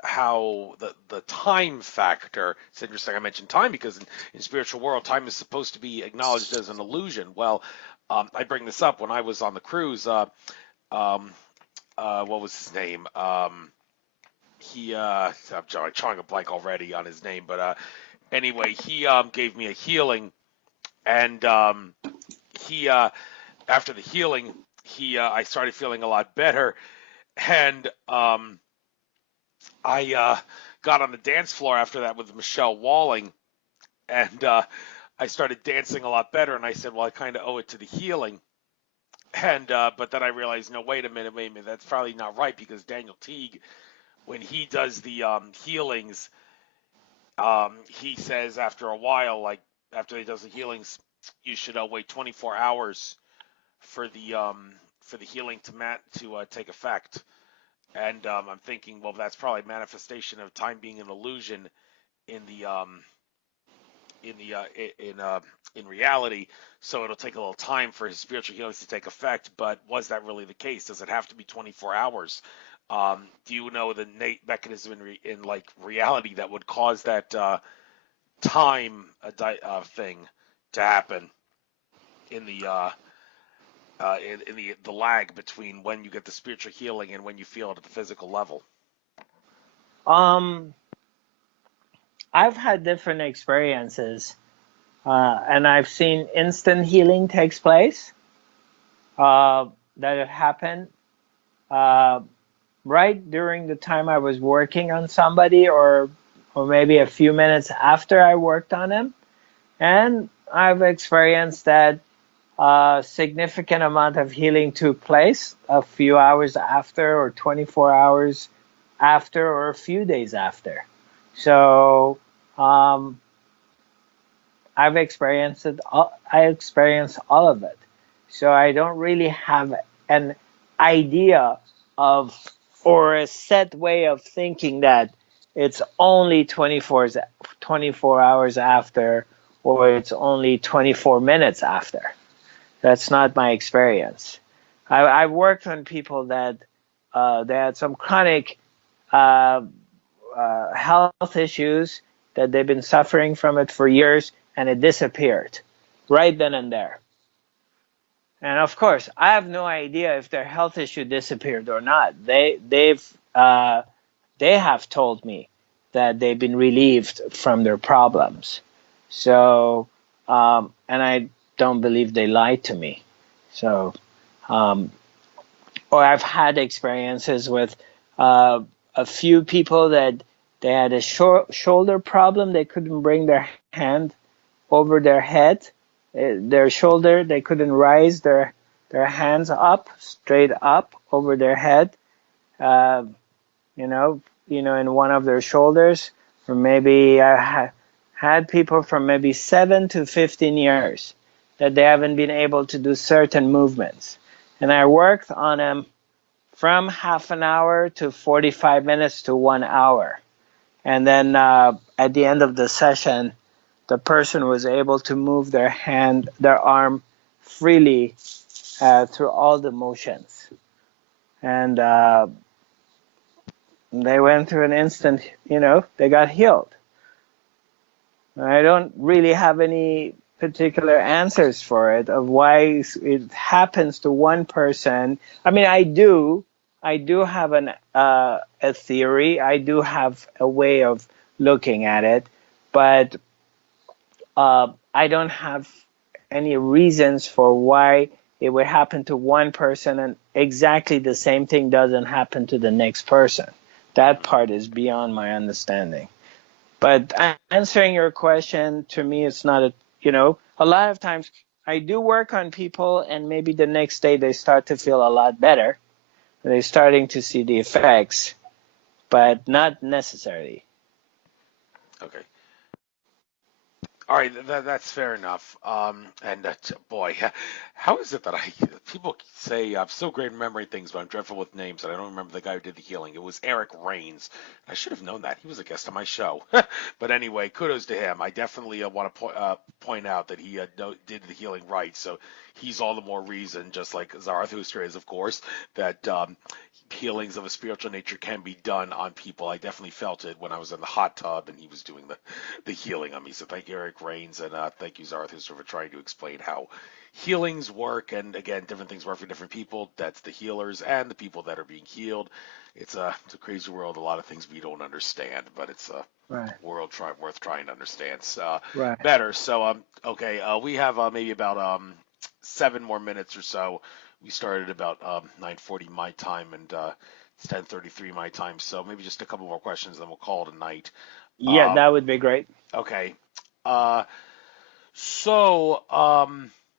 how the time factor. It's interesting. I mentioned time because in spiritual world, time is supposed to be acknowledged as an illusion. Well, I bring this up when I was on the cruise. Um, what was his name? I'm drawing a blank already on his name, but anyway, he gave me a healing, and he after the healing, he I started feeling a lot better, and I got on the dance floor after that with Michelle Walling, and I started dancing a lot better, and I said, well, I kind of owe it to the healing. And but then I realized, no, wait a minute, that's probably not right because Daniel Teague, when he does the healings, he says after a while, like after he does the healings, you should wait 24 hours for the healing to take effect. And I'm thinking, well, that's probably a manifestation of time being an illusion in the in the in reality. So it'll take a little time for his spiritual healings to take effect. But was that really the case? Does it have to be 24 hours? Do you know the mechanism in like reality that would cause that time thing to happen in the lag between when you get the spiritual healing and when you feel it at the physical level? Um, I've had different experiences, and I've seen instant healing takes place. That it happened uh, right during the time I was working on somebody, or maybe a few minutes after I worked on him. And I've experienced that a significant amount of healing took place a few hours after, or 24 hours after, or a few days after. So um, I've experienced it. I experienced all of it. So I don't really have an idea of, or a set way of thinking that it's only 24 hours after, or it's only 24 minutes after. That's not my experience. I've worked on people that they had some chronic uh, health issues that they've been suffering from it for years, and it disappeared right then and there. And of course, I have no idea if their health issue disappeared or not. They have told me that they've been relieved from their problems. So, and I don't believe they lied to me. So, or I've had experiences with a few people that they had a shoulder problem. They couldn't bring their hand over their head, their shoulder. They couldn't raise their hands up, straight up over their head. Uh, you know, in one of their shoulders. Or maybe I had people from maybe 7 to 15 years that they haven't been able to do certain movements. And I worked on them from half an hour to 45 minutes to 1 hour. And then at the end of the session, the person was able to move their arm freely through all the motions. And they went through an instant, they got healed. I don't really have any particular answers for it of why it happens to one person. I mean, I do have a theory. I do have a way of looking at it, but I don't have any reasons for why it would happen to one person and exactly the same thing doesn't happen to the next person. That part is beyond my understanding. But answering your question, to me, it's not a lot of times I do work on people and maybe the next day they start to feel a lot better. They're starting to see the effects, but not necessarily. Okay. All right, that's fair enough. And boy, how is it that people say I'm so great at remembering things, but I'm dreadful with names, and I don't remember the guy who did the healing. It was Eric Rains. I should have known that. He was a guest on my show. But anyway, kudos to him. I definitely want to point out that he did the healing right. So he's all the more reason, just like Zarathustra is, of course, that healings of a spiritual nature can be done on people. I definitely felt it when I was in the hot tub and he was doing the healing on me. So thank you, Eric Rains, and thank you, Zarathustra, for trying to explain how healings work. And again, different things work for different people. That's the healers and the people that are being healed. It's a crazy world. A lot of things we don't understand, but it's a world worth trying to understand better. So okay, we have maybe about 7 more minutes or so. We started about 9:40 my time, and it's 10:33 my time. So maybe just a couple more questions, then we'll call it a night. Yeah, that would be great. Okay. So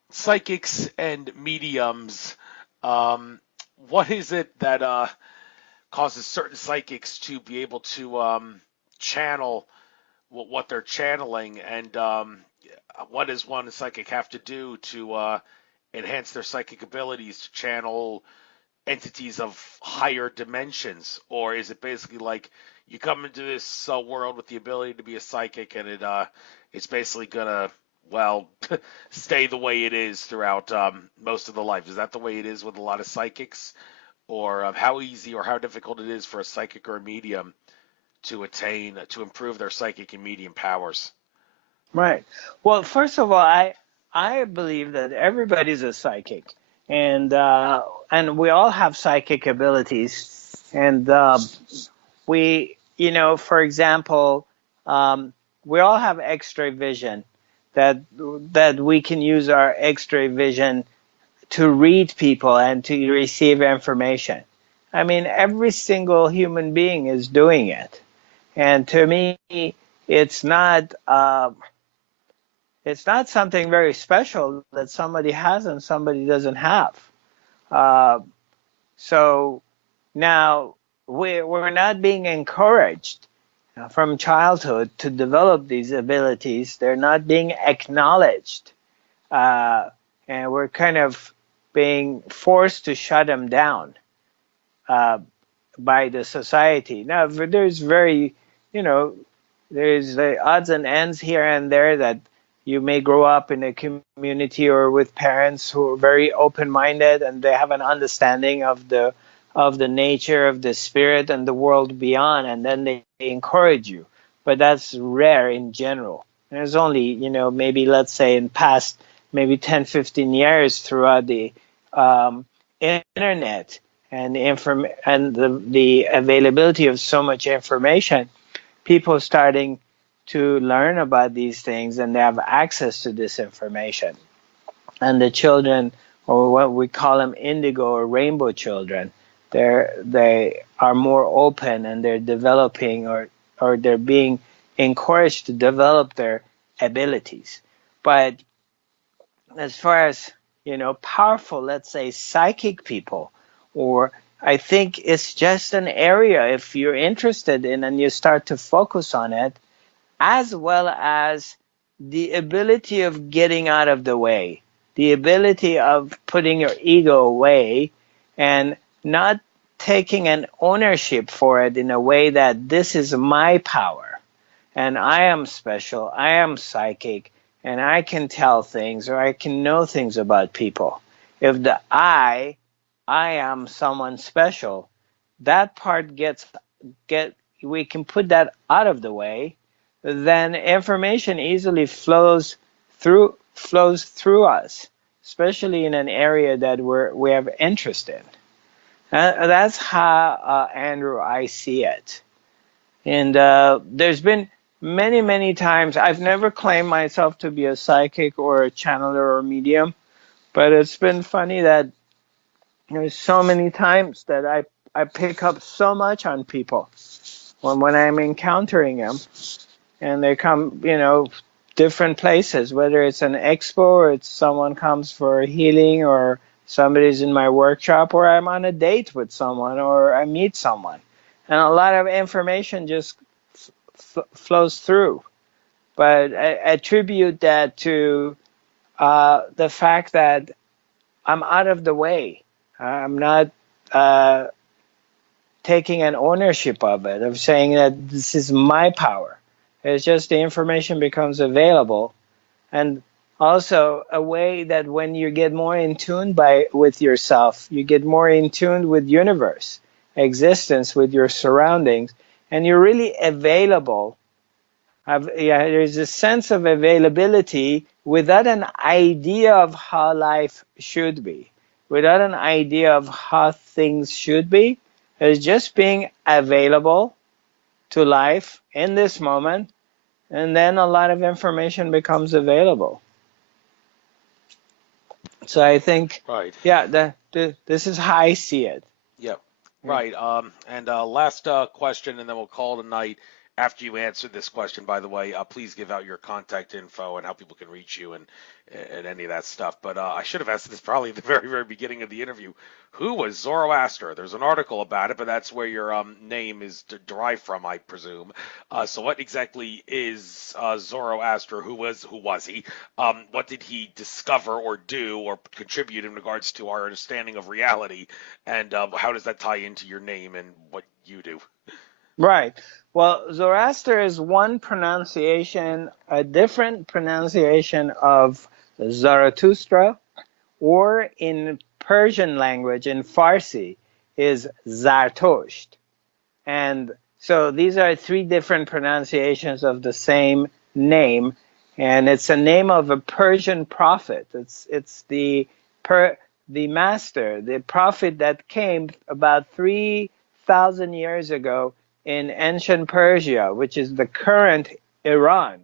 psychics and mediums. What is it that causes certain psychics to be able to channel what they're channeling, and what does one psychic have to do to enhance their psychic abilities to channel entities of higher dimensions? Or is it basically like you come into this world with the ability to be a psychic, and it's basically gonna stay the way it is throughout most of the life? Is that the way it is with a lot of psychics? Or how easy or how difficult it is for a psychic or a medium to improve their psychic and medium powers? Right. Well, first of all, I believe that everybody's a psychic, and we all have psychic abilities, and for example, we all have X-ray vision, that we can use our X-ray vision to read people and to receive information. I mean, every single human being is doing it, and to me, it's not. It's not something very special that somebody has and somebody doesn't have. Uh, so now we're not being encouraged from childhood to develop these abilities. They're not being acknowledged. And we're kind of being forced to shut them down by the society. Now, there's there's the odds and ends here and there that you may grow up in a community or with parents who are very open-minded and they have an understanding of the nature of the spirit and the world beyond, and then they encourage you. But that's rare in general. There's only, maybe let's say in past maybe 10, 15 years throughout the internet and the availability of so much information, people starting to learn about these things and they have access to this information. And the children, or what we call them indigo or rainbow children, they are more open and they're developing or they're being encouraged to develop their abilities. But as far as, powerful, let's say psychic people, or I think it's just an area if you're interested in and you start to focus on it, as well as the ability of getting out of the way, the ability of putting your ego away and not taking an ownership for it in a way that this is my power and I am special, I am psychic, and I can tell things or I can know things about people. If the I am someone special, that part we can put that out of the way, then information easily flows through us, especially in an area that we have interest in. That's how, Andrew, I see it. And there's been many times, I've never claimed myself to be a psychic or a channeler or medium, but it's been funny that there's so many times that I pick up so much on people when I'm encountering them, and they come, different places, whether it's an expo or it's someone comes for healing or somebody's in my workshop or I'm on a date with someone or I meet someone. And a lot of information just flows through. But I attribute that to the fact that I'm out of the way. I'm not taking an ownership of it, of saying that this is my power. It's just the information becomes available. And also a way that when you get more in tune with yourself, you get more in tune with universe, existence, with your surroundings, and you're really available. There's a sense of availability without an idea of how life should be, without an idea of how things should be. It's just being available to life in this moment, and then a lot of information becomes available. So I think, Right. yeah, this is how I see it. Yep. Right. And last question, and then we'll call it a night. After you answer this question, by the way, please give out your contact info and how people can reach you and any of that stuff. But I should have asked this probably at the very beginning of the interview. Who was Zoroaster? There's an article about it, but that's where your name is derived from, I presume. So what exactly is Zoroaster? Who was he? What did he discover or do or contribute in regards to our understanding of reality? And how does that tie into your name and what you do? Right. Well, Zoroaster is one pronunciation, a different pronunciation of Zarathustra, or in Persian language, in Farsi, is Zartosht. And so these are three different pronunciations of the same name, and it's a name of a Persian prophet. It's the master, the prophet that came about 3,000 years ago in ancient Persia, which is the current Iran.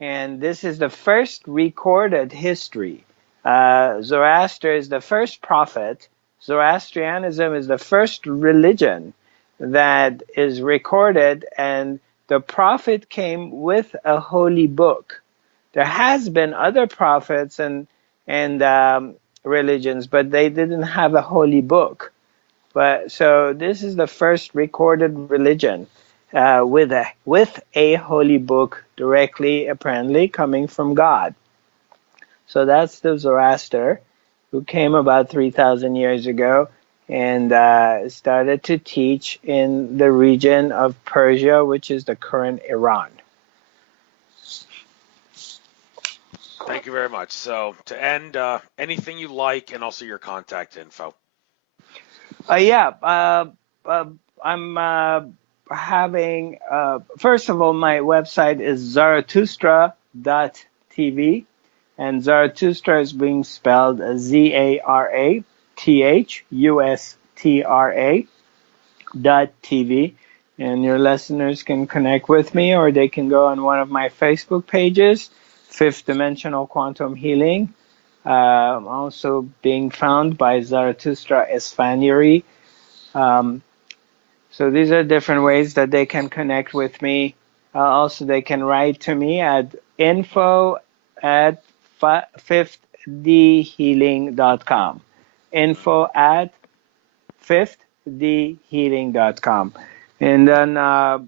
And this is the first recorded history. Zoroaster is the first prophet. Zoroastrianism is the first religion that is recorded, and the prophet came with a holy book. There has been other prophets and religions, but they didn't have a holy book. But so this is the first recorded religion with a holy book directly, apparently coming from God. So that's the Zoroaster, who came about 3,000 years ago and started to teach in the region of Persia, which is the current Iran. Thank you very much. So to end, anything you like, and also your contact info. I'm having, first of all, my website is zarathustra.tv, and Zarathustra is being spelled ZARATHUSTRA.tv, and your listeners can connect with me, or they can go on one of my Facebook pages, Fifth Dimensional Quantum Healing. I'm also being found by Zarathustra Esfandiary. So these are different ways that they can connect with me. Also, they can write to me at info@5thdhealing.com. Info@5thdhealing.com. And then I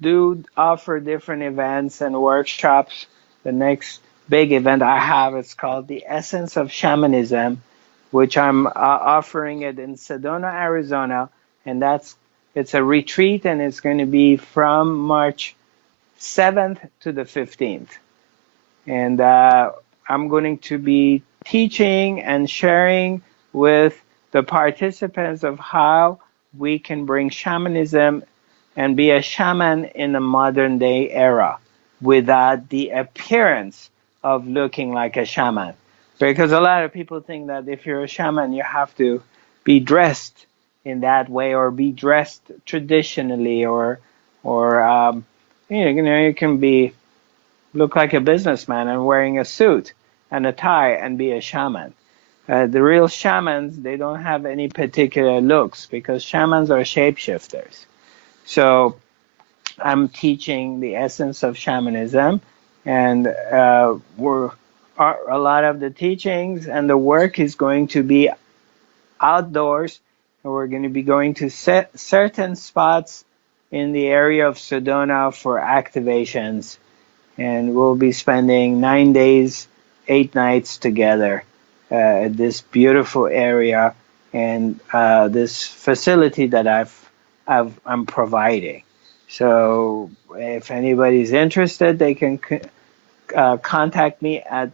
do offer different events and workshops. The next big event I have is called the Essence of Shamanism, which I'm offering it in Sedona, Arizona, and it's a retreat, and it's going to be from March 7th to the 15th. And I'm going to be teaching and sharing with the participants of how we can bring shamanism and be a shaman in the modern day era without the appearance of looking like a shaman. Because a lot of people think that if you're a shaman, you have to be dressed in that way or be dressed traditionally, or you can be look like a businessman and wearing a suit and a tie and be a shaman. The real shamans, they don't have any particular looks because shamans are shapeshifters. So I'm teaching the essence of shamanism, and a lot of the teachings and the work is going to be outdoors, and we're going to be going to certain spots in the area of Sedona for activations, and we'll be spending 9 days, 8 nights together at this beautiful area and this facility that I'm providing. So if anybody's interested, they can contact me at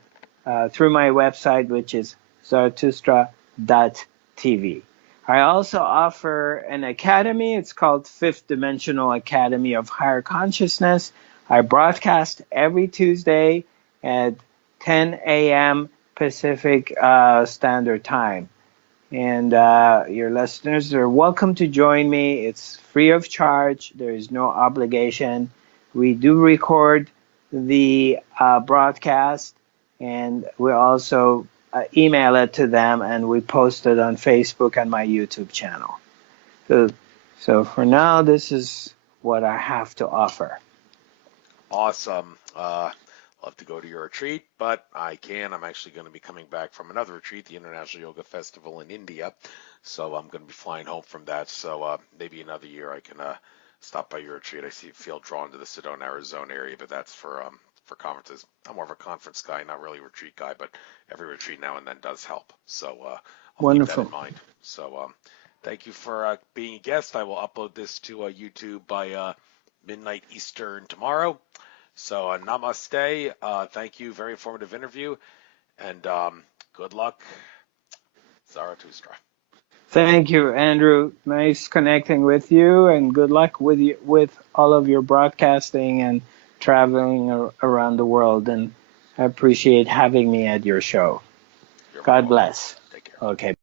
through my website, which is Zarathustra.tv. I also offer an academy. It's called Fifth Dimensional Academy of Higher Consciousness. I broadcast every Tuesday at 10 a.m. Pacific Standard Time. And your listeners are welcome to join me. It's free of charge. There is no obligation. We do record the broadcast, and we also email it to them, and we post it on Facebook and my YouTube channel. So for now, this is what I have to offer. Awesome. Love to go to your retreat, but I can. I'm actually going to be coming back from another retreat, the International Yoga Festival in India. So I'm going to be flying home from that. So maybe another year I can stop by your retreat. I feel drawn to the Sedona, Arizona area, but that's for conferences. I'm more of a conference guy, not really a retreat guy, but every retreat now and then does help. So I'll Wonderful. keep that in mind. So thank you for being a guest. I will upload this to YouTube by midnight Eastern tomorrow. So namaste. Thank you. Very informative interview. And good luck, Zarathustra. Thank you, Andrew. Nice connecting with you, and good luck with all of your broadcasting and traveling around the world. And I appreciate having me at your show. God bless. Take care. Okay.